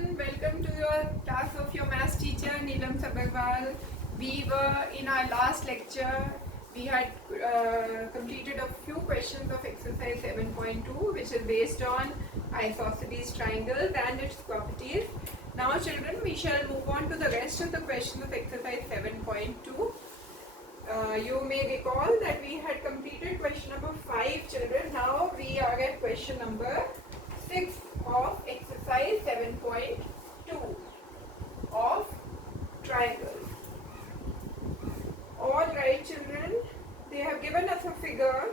children, welcome to your class of your maths teacher Neelam Sabharwal. We were in our last lecture, we had completed a few questions of exercise 7.2 which is based on isosceles triangles and its properties. Now children, we shall move on to the rest of the questions of exercise 7.2. You may recall that we had completed question number 5 children. Now we are at question number 6 of exercise 7.2 of triangles. Alright children, they have given us a figure.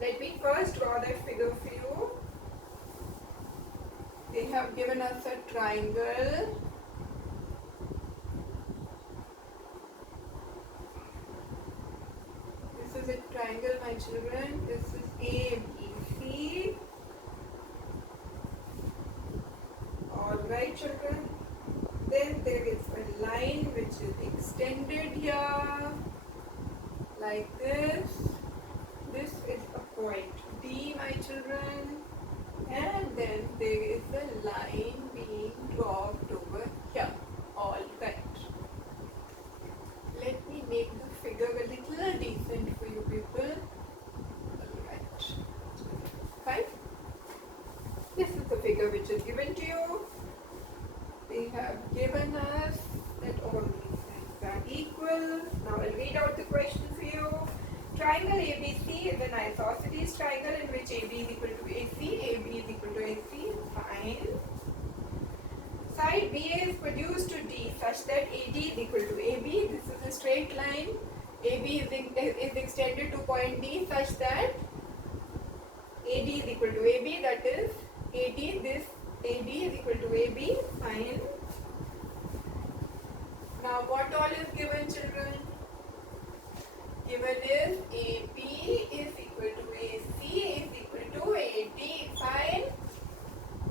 Let me first draw that figure for you. They have given us a triangle. This is a triangle, my children. This is ABC. Alright children. Then there is a line which is extended here like this. This is a point D, my children. And then there is a line being drawn over here. Alright. Let me make the figure a little decent for you people. Alright. Fine. This is the figure which is given to you. They have given us that all these sides are equal. Now I'll read out the question for you. Triangle ABC is an isosceles triangle in which AB is equal to AC, AB is equal to AC. Fine. Side BA is produced to D such that AD is equal to AB. This is a straight line. AB is extended to point D such that AD is equal to AB. That is AD, this AD is equal to AB. Fine. Now what all is given children? Given is AP is equal to AC is equal to AD. Fine.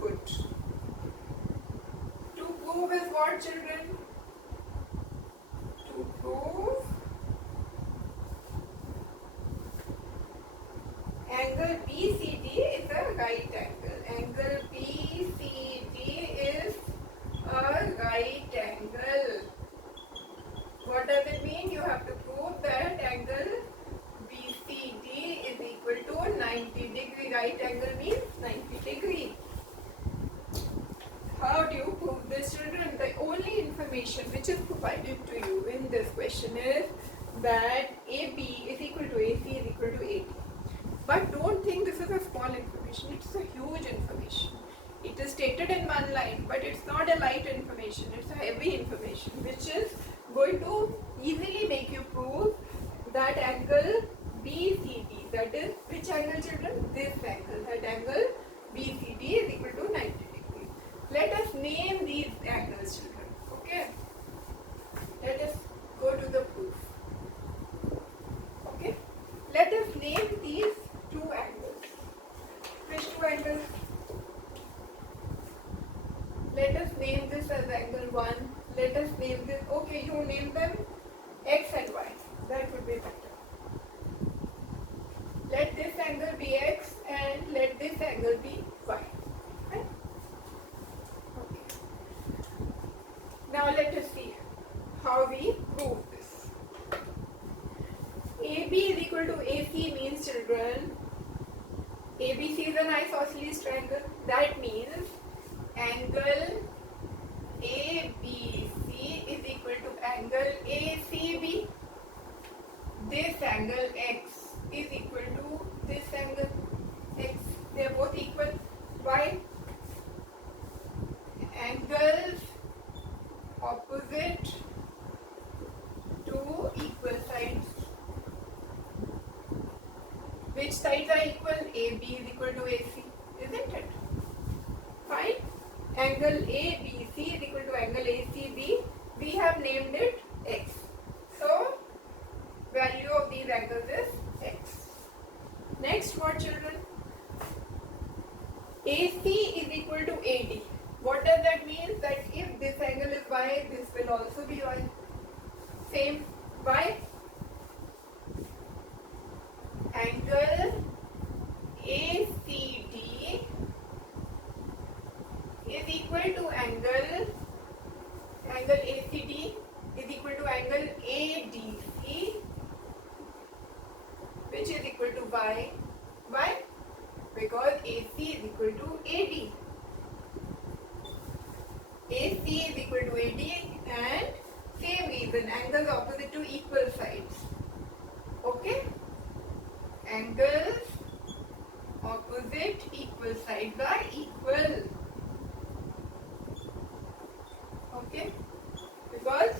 Good. To prove is what children? To prove angle BCD is a right angle. Angle BCD is a right angle. What does it mean? You have to prove that angle BCD is equal to 90 degree. Right angle means 90 degree. How do you prove this children? The only information which is provided to you in this question is that AB is equal to AC is equal to AD. But don't think this is a small information, it's a huge information. It is stated in one line, but it's not a light information, it's a heavy information which is going to easily make you prove that angle BCD, that is which angle children? This angle, that angle BCD is equal to 90 degrees. Let us name these angles children, okay? Let us go to the proof. Okay? Let us name these two angles. Which two angles? Let us name this as angle 1. Let us name this, okay, you name them X and Y. That would be better. Let this angle be X and let this angle be Y. Right? Okay. Now let us see how we prove this. AB is equal to AC means children, ABC is an isosceles triangle. That means angle ABC is equal to angle ACB. This angle X is equal to this angle X. They are both equal. Why? Angles opposite to equal sides. Which sides are equal? AB is equal to AC, isn't it? Fine. Angle ABC is equal to angle ACB. We have named it X. So, value of these angles is X. Next, what children? AC is equal to AD. What does that mean? That if this angle is Y, this will also be Y. Same. Why? Angle ACD is equal to angle ACD is equal to angle ADC, which is equal to y. Why? Because AC is equal to AD. AC is equal to AD, and same reason, angles opposite to equal sides. Okay? Angles opposite equal sides are equal. Okay? Because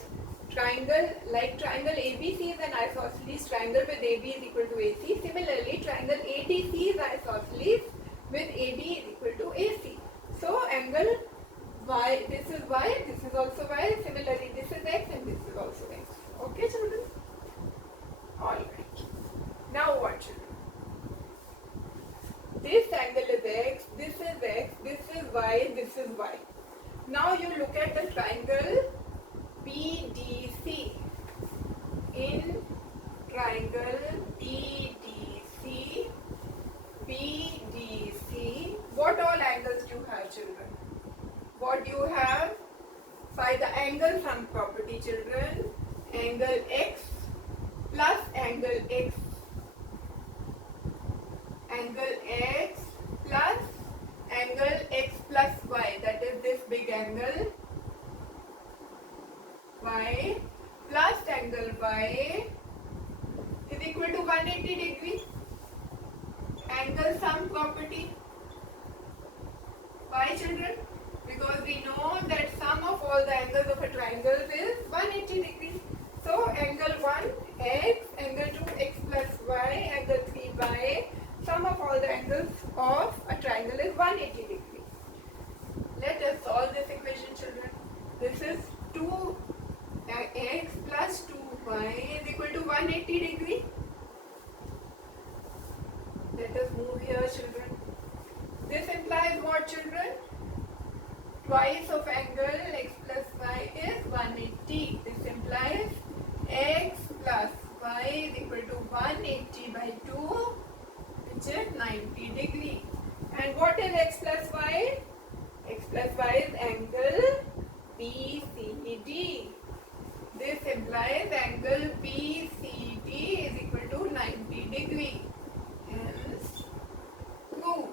triangle ABC is an isosceles triangle with AB is equal to AC. Similarly, triangle ADC is isosceles with AD is equal to AC. So angle Y, this is Y, this is also Y. Similarly, this is X and this is also X. Okay, children? Alright. Now what, children? This angle is X, this is X, this is Y, this is Y. Now you look at the triangle BDC. In triangle BDC, what all angles do you have, children? What do you have? By the angle sum property, children. Angle X plus angle X. Angle X plus angle X plus Y. That is this big angle. Y plus angle Y is equal to 180 degree. Angle sum property. Why, children? Because we know that sum of all the angles of a triangle is 180 degrees. So angle 1 X, angle 2 X plus Y, angle 3 Y, sum of all the angles of a triangle is 180 degrees. Let us solve this equation, children. This is 2x plus 2y is equal to 180 degree. Let us move here, children. This implies what, children? Twice of angle x plus y is 180. This implies x plus y is equal to 180 by 2, which is 90 degree. And what is x plus y? X plus y is angle BCD. This implies angle BCD is equal to 90 degree. Hence, proved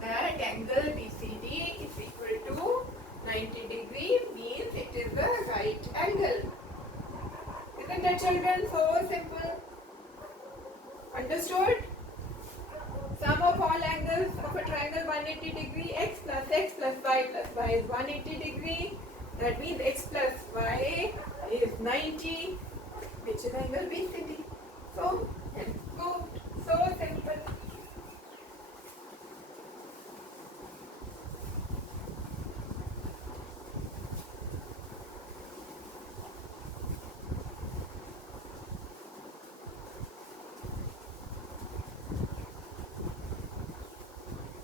that angle BCD is equal to 90 degree means it is a right angle. Isn't that, children, so simple? Understood? Sum of all angles of a triangle 180 degree, x plus y is 180 degree. That means x plus y is 90, which is angle BCD. So, it's proved. So simple.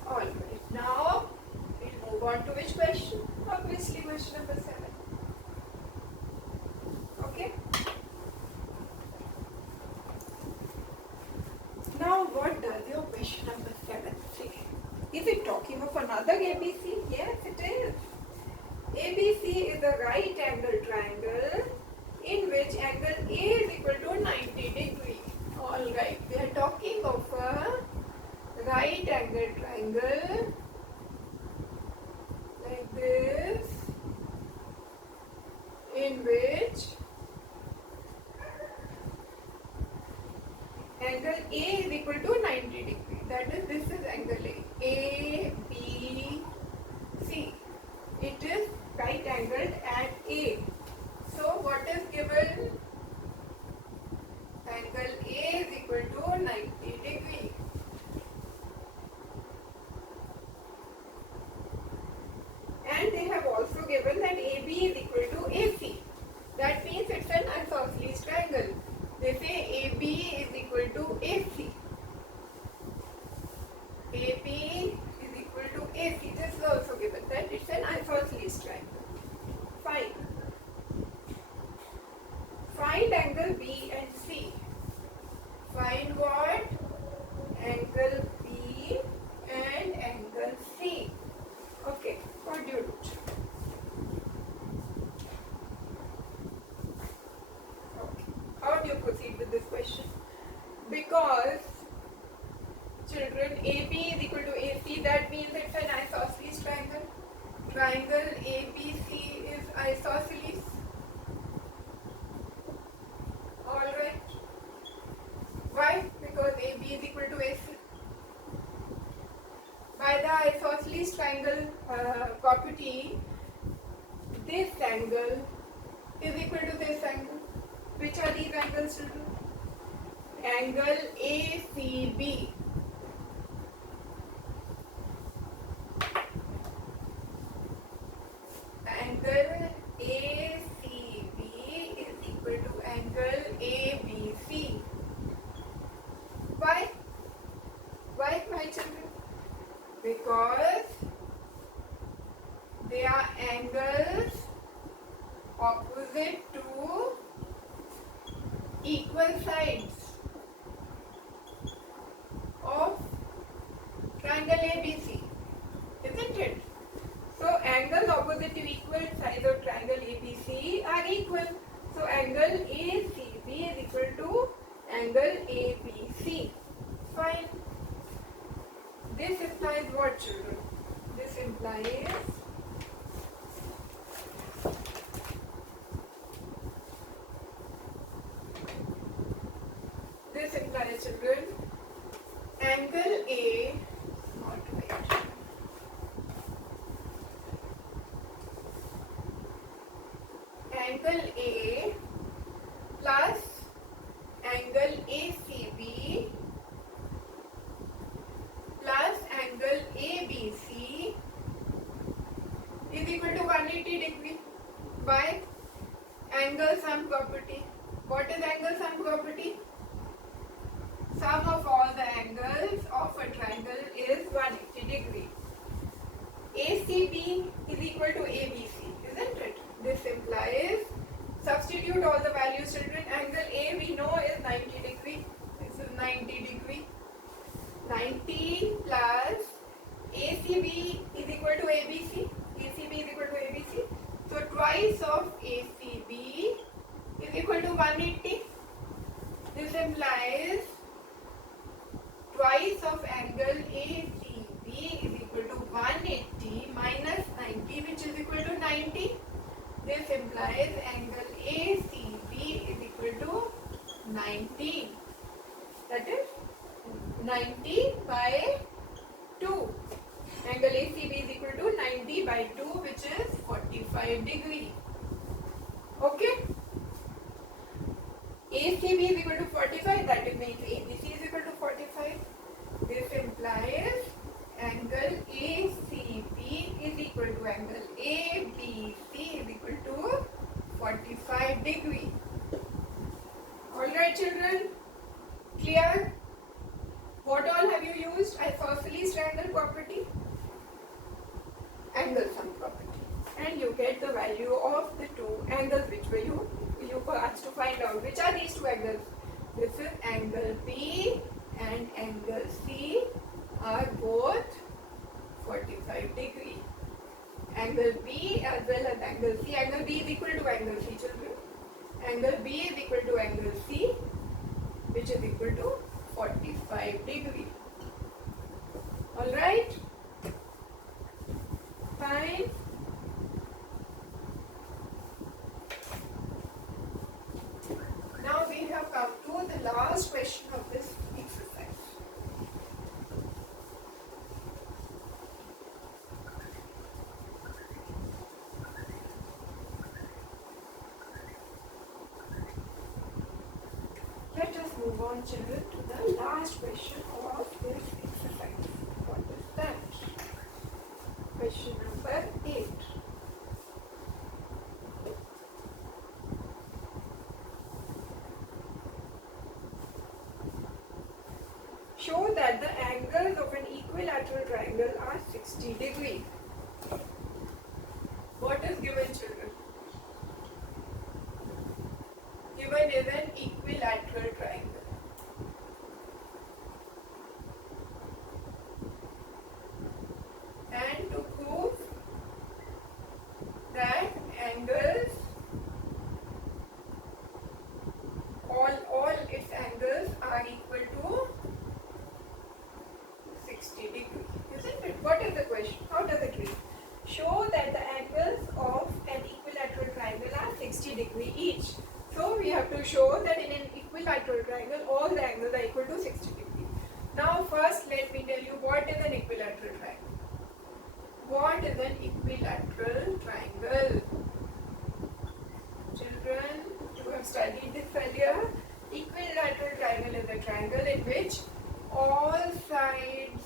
Alright, now we'll move on to which question? Obviously, question number 7. Okay? Now, what does your question number 7 say? Is it talking of another ABC? Yes, it is. ABC is a right angle triangle in which angle A is equal to 90 degree. Alright, we are talking of a right angle triangle like this, in which angle A is equal to 90 degree. That is, this is angle A, B, C. It is right angled at A. So what is given? Angle A is equal to 90 degree. And they have also given that AB is equal to AC. That means it's an isosceles triangle. They say AB is equal to AC. AB is equal to AC. This is also given that it's an isosceles triangle. Fine. Find angle B and C. Find what? Angle B and angle C. Okay, what do you do? triangle ABC is isosceles. Alright. Why? Because AB is equal to AC. By the isosceles triangle property, this angle is equal to this angle. Which are these angles, children? Angle ACB. Angle ACB is equal to angle ABC. Why? Why, my children? Because they are angles opposite to equal sides of triangle ABC, isn't it? So angles opposite to equal sides of triangle ABC are equal. So angle ACB is equal to angle ABC. Fine. This implies what, children? This implies children, angle A, not right. Angle A plus angle ACB plus angle ABC is equal to 180 degree by angle sum property. What is angle sum property? Sum of all the angles of a triangle is 180 degree. ACB is equal to ABC, isn't it? This implies, substitute all the values, children. Angle A we know is 90 degree. This is 90 degree. 90 plus ACB is equal to ABC. ACB is equal to ABC. So twice of ACB is equal to 180. This implies twice of angle ACB is equal to 180 minus 90, which is equal to 90. This implies angle ACB is equal to 90. That is 90 by 2. Angle ACB is equal to 90 by 2, which is 45 degree. Okay? ACB is equal to 45, that means ABC is equal to 45. This implies angle ACB is equal to angle ABC is equal to 45 degree. Alright children, clear? What all have you used? Isosceles triangle property, angle sum property, and you get the value of the two angles which were you were asked to find out. Which are these two angles? This is angle B and angle C are both 45 degree. Angle B as well as angle C. Angle B is equal to angle C, children. Angle B is equal to angle C, which is equal to 45 degree. Alright? Fine. Now we have come to the last question of this exercise. Let us move on, children, to the last question of this exercise. What is that? Question number 8. Show that the angles of an equilateral triangle are 60 degrees. What is given, children? Given is an equilateral triangle. And to prove that angles, all its angles are equal to 60 degrees, isn't it? What is the question? How does it read? Show that we have to show that in an equilateral triangle, all the angles are equal to 60 degrees. Now first let me tell you what is an equilateral triangle. What is an equilateral triangle? Children, you have studied this earlier. Equilateral triangle is a triangle in which all sides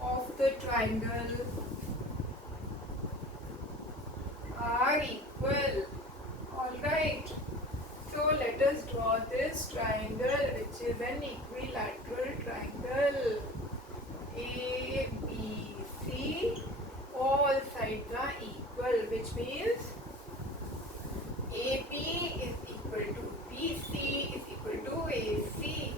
of the triangle are equal. Alright. So let us draw this triangle, which is an equilateral triangle. A, B, C, all sides are equal, which means AB is equal to BC is equal to AC.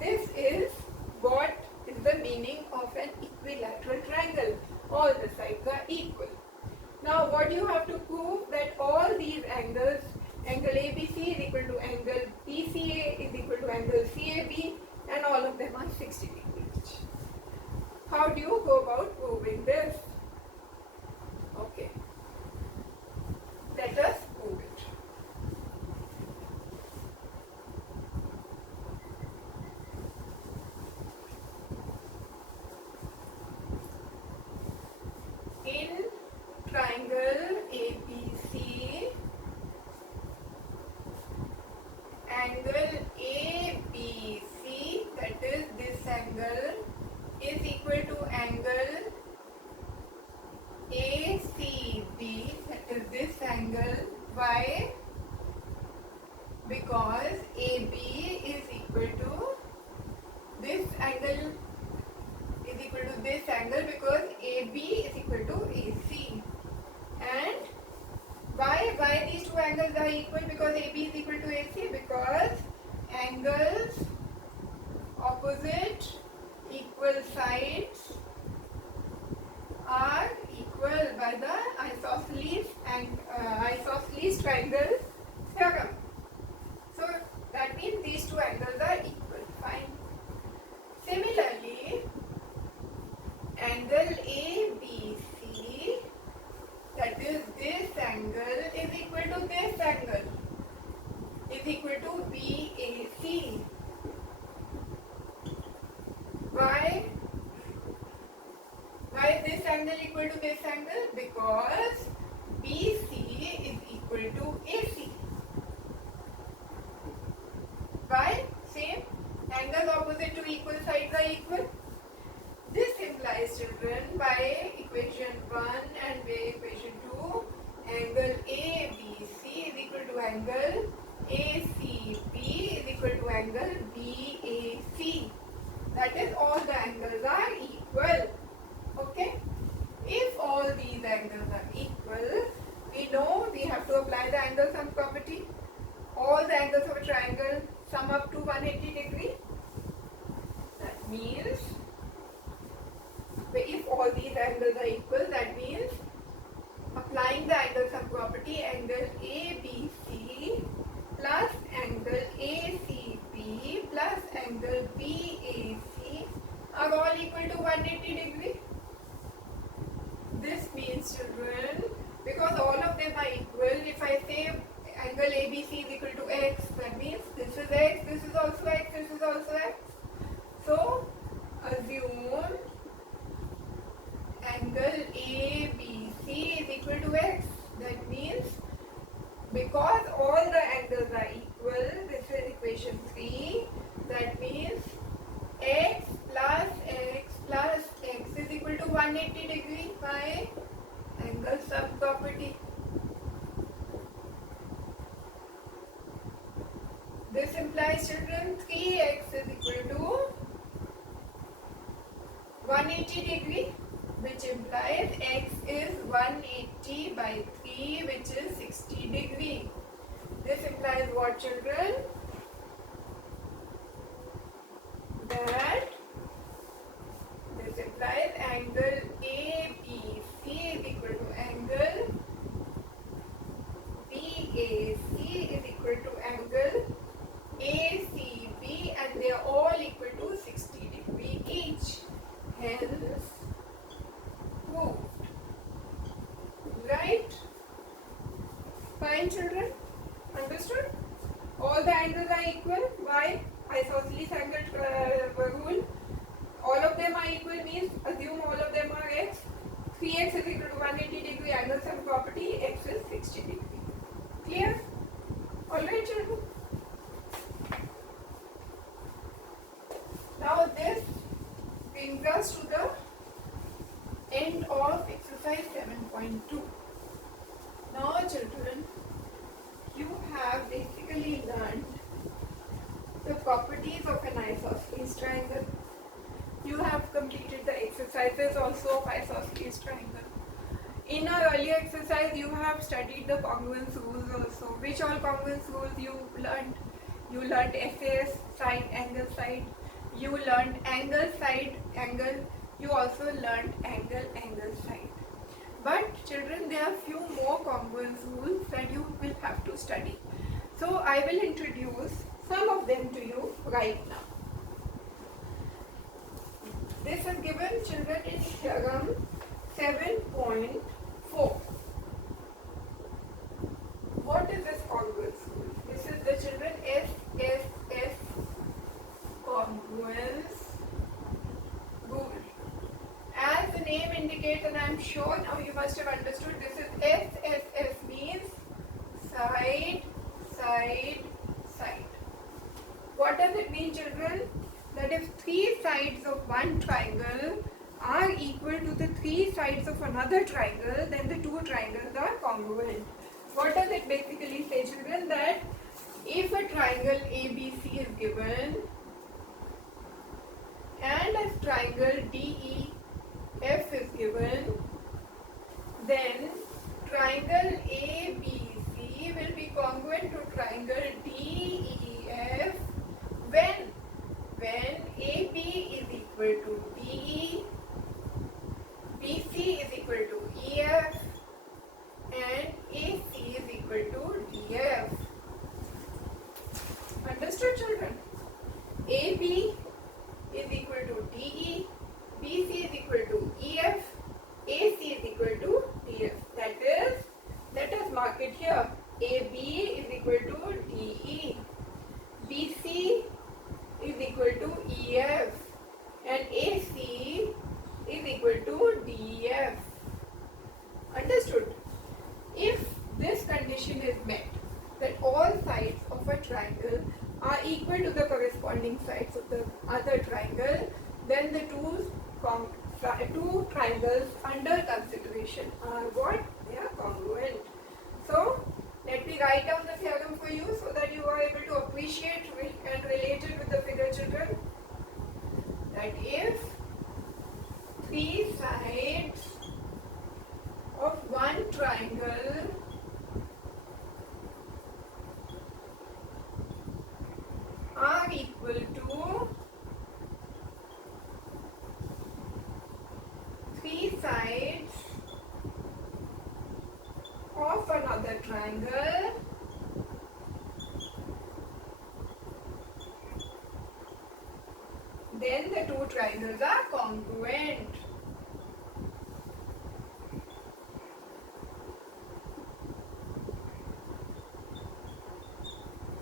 This is what is the meaning of an equilateral triangle. All the sides are equal. Now what you have to prove that all these angles, angle ABC is equal to angle BCA is equal to angle CAB, and all of them are 60 degrees. How do you go about proving this? Okay. Let us prove it. In triangle ABC, angle ABC, that is this angle, is equal to angle ACB, that is this angle. Why? Because AB is equal to this angle is equal to this angle, because AB is equal to AC. And why these two angles are equal? Because AB is equal to AC, because angles opposite equal sides are equal by the isosceles triangle theorem. So that means these two angles are equal. Fine. Similarly, angle ABC, that is this angle, is equal to this angle, is equal to BAC. Why? Why is this angle equal to this angle? Because BC is equal to AC. Why? Same. Angles opposite to equal sides are equal. This implies, children, by equation 1 and by equation 2, angle ABC is equal to angle ACB is equal to angle BAC. That is, all the angles are equal. Okay? If all these angles are equal, we know we have to apply the angle sum property. All the angles of a triangle sum up to 180 degrees. That means, if all these angles are equal, that means applying the angle sum property, angle ABC plus angle ACB plus angle BAC are all equal to 180 degrees. This means, children, because all of them are equal, if I say angle ABC is equal to x, that means this is x, this is also x, this is also x. So assume angle ABC is equal to x. That means, because all the angles are equal, this is equation 3, that means x plus x plus x is equal to 180 degrees by angle sum property. This implies, children, 3x is equal to 180 degrees, which implies x is 180 by 3, which is 60 degrees. This implies what, children? That this implies angle ABC is equal to angle BAC is equal to angle ACB, and they are all equal to 60 degrees each. Hence, proved. Right? Fine, children? Understood? All the angles are equal. Why? Isosceles angle rule. All of them are equal means assume all of them are x. 3x is equal to 180 degree angle sum property. X is 60 degree. Clear? Alright, children. Now this brings us to the end of exercise 7.2. Now, children, you have basically learned the properties of an isosceles triangle. You have completed the exercises also of isosceles triangle. In our earlier exercise, you have studied the congruence rules also. Which all congruence rules you learned? You learned SAS, side, angle, side. You learned angle, side, angle. You also learned angle, angle, side. But children, there are few more congruence rules that you will have to study. So I will introduce some of them to you right now. This is given, children, in theorem 7.4. What is this congruence rule? This is the children SSS congruence rule. As the name indicates, and I am sure now you must have understood, this is SSS means side, side, side. What does it mean, children? That if three sides of one triangle are equal to the three sides of another triangle, then the two triangles are congruent. What does it basically say, children? That if a triangle ABC is given and a triangle DEF is given, then triangle ABC will be congruent to triangle DEF when AB is equal to DE, BC is equal to EF, and AC is equal to DF. Understood, children? AB is equal to DE, BC is equal to EF, AC is equal to DF. That is, let us mark it here. AB is equal to DE, BC is equal to EF, and AC is equal to DF. Understood? If this condition is met, that all sides of a triangle are equal to the corresponding sides of the other triangle, then the two triangles under consideration are what? They are congruent. So, let me write down the theorem for you so that you are able to appreciate and relate it with the figure, children. That if three sides of one triangle are equal to three sides of another triangle, then the two triangles are congruent.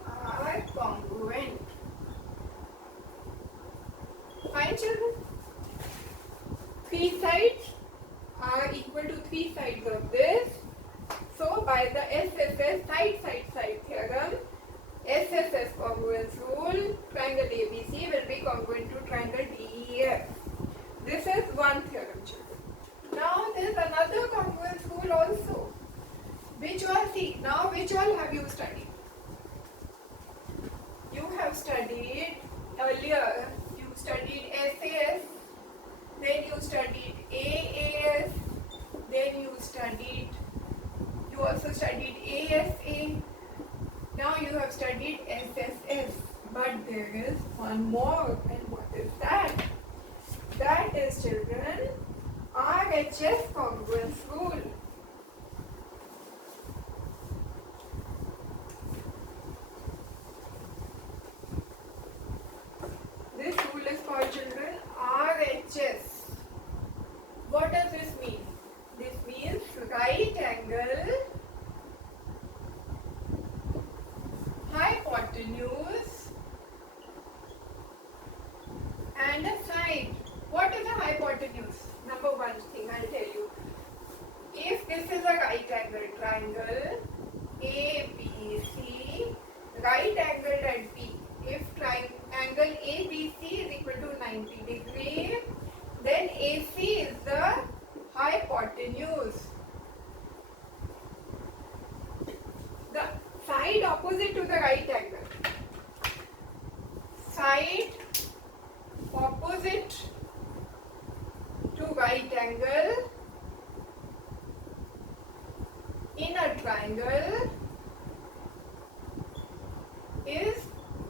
Are congruent. Fine, children? Three sides are equal to three sides of this. So by the SSS side theorem, SSS congruence rule, triangle ABC will be congruent to triangle DEF. This is one theorem, children. Now there is another congruence rule also. Which all have you studied? You have studied earlier, you studied SAS, then you studied AAS, then you also studied ASA, now you have studied SSS, but there is one more, and what is that? That is, children, RHS congruence rule. This rule is called, children, RHS. What does this mean? This means right angle right angle triangle ABC, right angled at B. If triangle ABC is equal to 90 degree, then AC is the hypotenuse. The side opposite to the right angle. Side opposite to right angle in a triangle is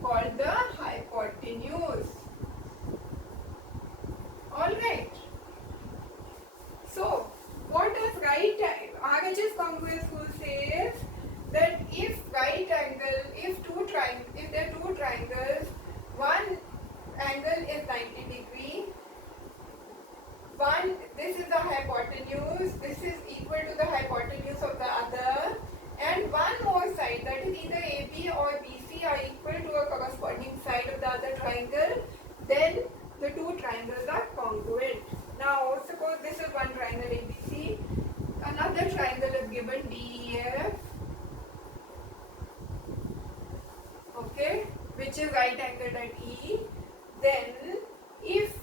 called the hypotenuse. Alright. So, what does RHS congruence rule says that if there are two triangles, one angle is 90 degree, this is the hypotenuse, this is equal to the hypotenuse of the other, and one more side, that is either AB or BC, are equal to a corresponding side of the other triangle, then the two triangles are congruent. Now suppose this is one triangle ABC, another triangle is given DEF, okay, which is right angled at E. Then if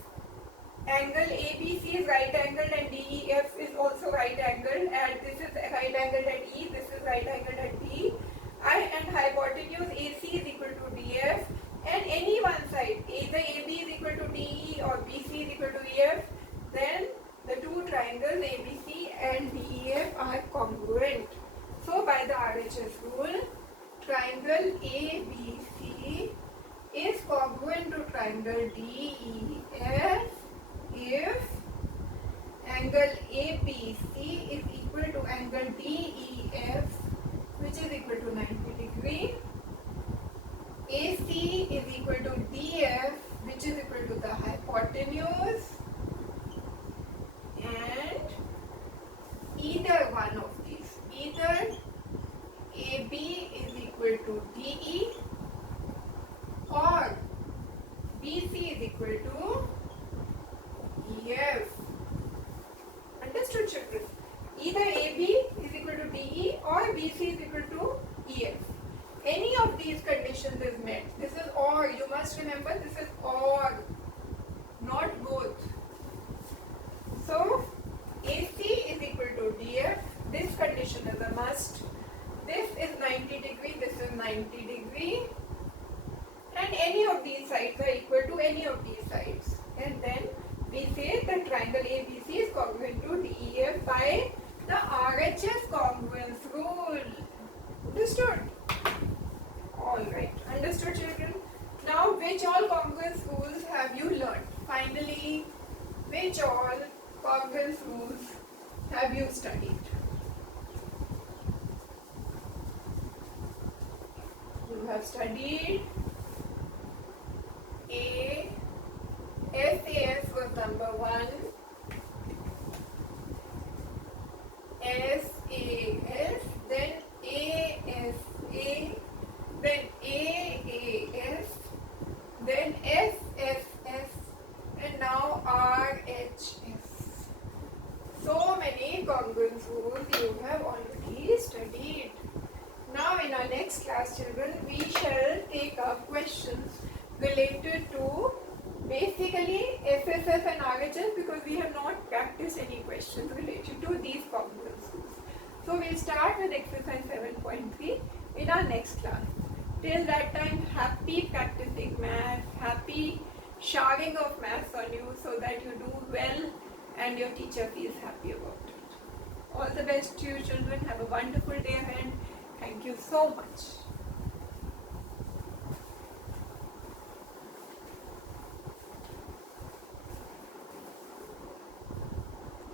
angle ABC is right angled and DEF is also right angled, and this is right angled at E, this is right angled at D, and hypotenuse AC is equal to DF, and any one side, either AB is equal to DE or BC is equal to EF, then the two triangles ABC and DEF are congruent. So by the RHS rule, triangle ABC is congruent to triangle DEF if angle ABC is equal to angle DEF, which is equal to 90 degree, AC is equal to DF, which is equal to the hypotenuse, and either one of these, either AB is equal to DE or BC is equal to EF. Understood, children? Either AB is equal to DE or BC is equal to EF. Any of these conditions is met. This is OR. You must remember this is OR, not both. So AC is equal to DF. This condition is a must. This is 90 degree. This is 90 degree. And any of these sides are equal to any of these sides. And then we say the triangle ABC is congruent to DEF by the RHS congruence rule. Understood? Alright. Understood, children? Now, which all congruence rules have you learned? Finally, which all congruence rules have you studied? You have studied SAS was number 1, SAS, then ASA, then AAS, then SSS, and now RHS. So many congruence rules you have already studied. Now in our next class, children, we shall take up questions related to basically SSS and RHS, because we have not practiced any questions related to these congruence rules. So we'll start with exercise 7.3 in our next class. Till that time, happy practicing math, happy showering of maths on you so that you do well and your teacher feels happy about it. All the best to you, children. Have a wonderful day ahead. Thank you so much.